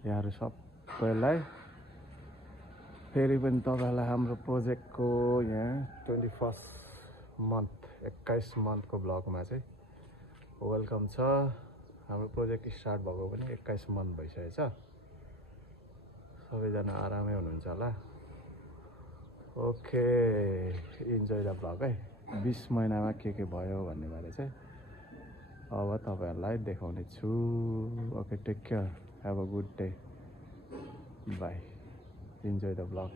यहाँहरु सबैलाई फेरि पनि तपाईहरुलाई हाम्रो प्रोजेक्टको यहाँ 21 मन्थ 21 मन्थको ब्लगमा चाहिँ वेलकम छ। हाम्रो प्रोजेक्ट स्टार्ट भएको पनि 21 मन्थ भइसकेछ। सबैजना आरामै हुनुहुन्छ होला। ओके, इन्जोय द ब्लग है। 20 महिनामा के भयो भन्ने बारे चाहिँ अब तपाईहरुलाई देखाउने छु। Okay, take care, have a good day, bye, enjoy the blog.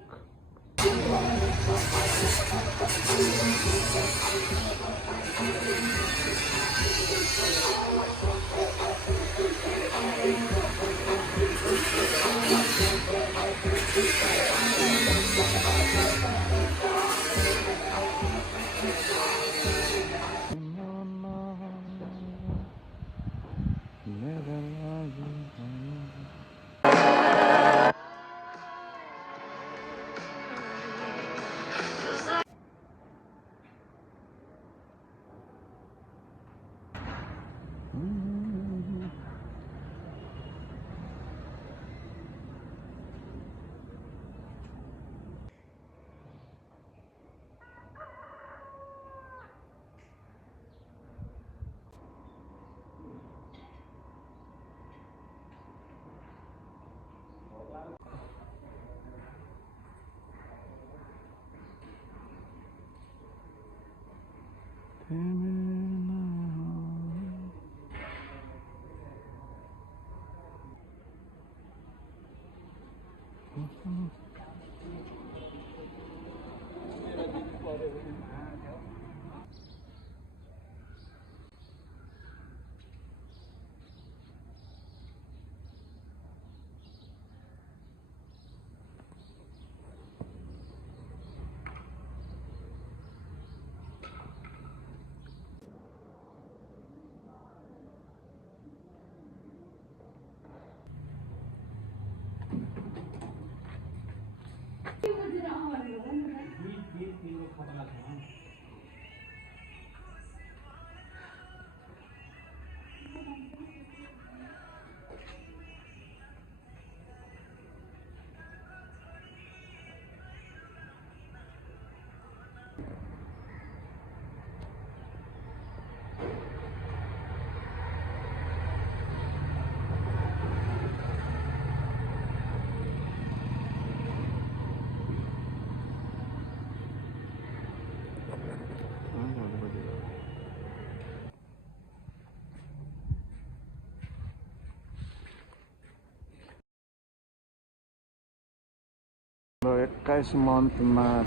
हाम्रो 21 मन्थमा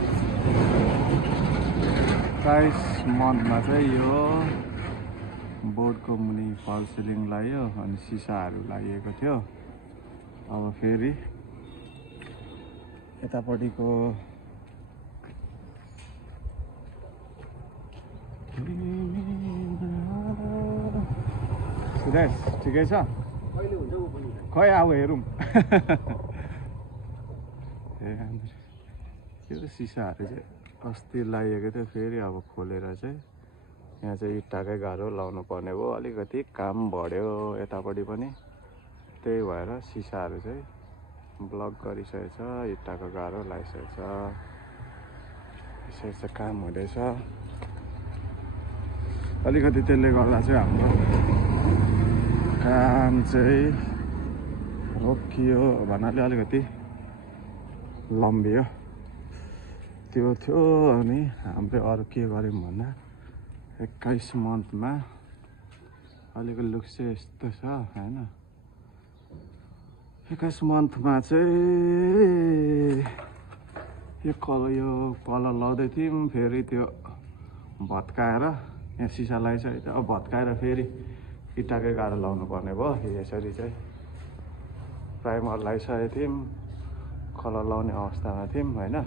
चाहिँ यो बोर्डको मुनि फल सिलिङ लाग्यो अनि सिसाहरू लागेको थियो। अब फेरि यतापट्टिको सुरेश ठिकै छ? खै अब हेरौँ। यो सिसाहरू चाहिँ अस्ति लागेको थियो, फेरि अब खोलेर चाहिँ यहाँ चाहिँ इट्टाकै गाह्रो लाउनु पर्ने भयो। अलिकति काम बढ्यो यतापट्टि पनि, त्यही भएर सिसाहरू चाहिँ ब्लक गरिसकेको छ, इट्टाको गाह्रो लगाइसकेको छ। यसरी चाहिँ काम हुँदैछ अलिकति, त्यसले गर्दा चाहिँ हाम्रो काम चाहिँ रोकियो भन्नाले अलिकति लम्बियो त्यो थियो। अनि हामीले अरू के गर्यौँ भन्दा 21 मन्थमा अलिकति लुक चाहिँ यस्तो छ हैन। 21 मन्थमा चाहिँ यो कलर लाउँदै थियौँ, फेरि त्यो भत्काएर यहाँ सिसा लगाइसकेको थियो। अब भत्काएर फेरि इट्टाकै गाह्रो लाउनु पर्ने भयो। यसरी चाहिँ प्राइमर लगाइसकेको थियौँ, कलर लाउने अवस्थामा थियौँ हैन,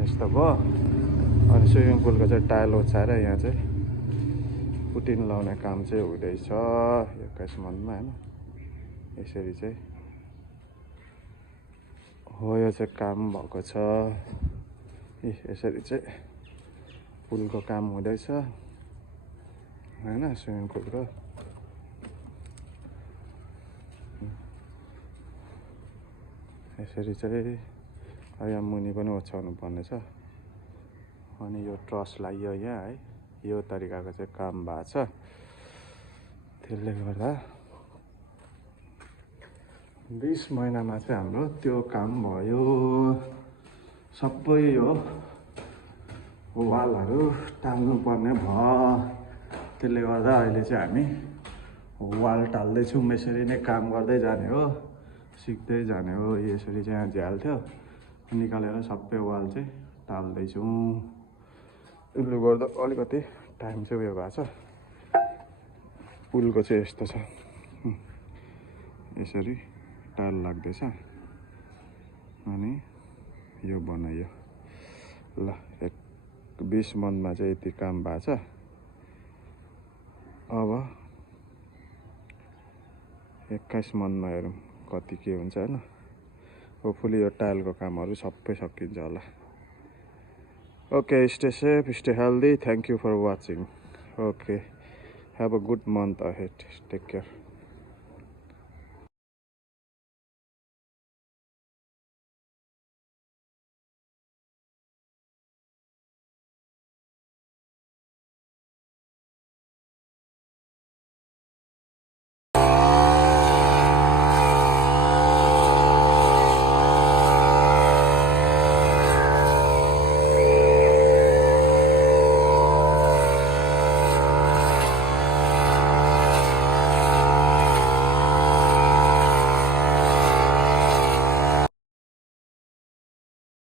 यस्तो भयो। अनि स्विमिङ पुलको चाहिँ टाइल ओछ्याएर यहाँ चाहिँ पुटिन लाउने काम चाहिँ हुँदैछ 21 मन्थमा हैन। यसरी चाहिँ हो, यो चाहिँ काम भएको छ। यसरी चाहिँ पुलको काम हुँदैछ हैन, स्विमिङ पुलको। यसरी चाहिँ यहाँ मुनि पनि ओछ्याउनु पर्नेछ अनि यो ट्रस लाग्यो यहाँ है यो तरिकाको चाहिँ काम भएको छ त्यसले गर्दा 20 महिनामा चाहिँ हाम्रो त्यो काम भयो सबै यो वालहरू टाल्नु पर्ने भयो त्यसले गर्दा अहिले चाहिँ हामी वाल टाल्दैछौँ यसरी नै काम गर्दै जाने हो सिक्दै जाने हो यसरी चाहिँ यहाँ झ्याल थियो निकालेर सबै वाल चाहिँ टाल्दैछौँ यसले गर्दा अलिकति टाइम चाहिँ उयो भएको छ पुलको चाहिँ यस्तो छ यसरी टाइल लाग्दैछ अनि यो बनायो ल 20 मन्थमा चाहिँ यति काम भएको छ अब 21 मन्थमा हेरौँ कति के हुन्छ हैन होपफुली यो टाइलको कामहरू सबै सकिन्छ होला Okay, stay safe, stay healthy. Thank you for watching. Okay, have a good month ahead. Take care.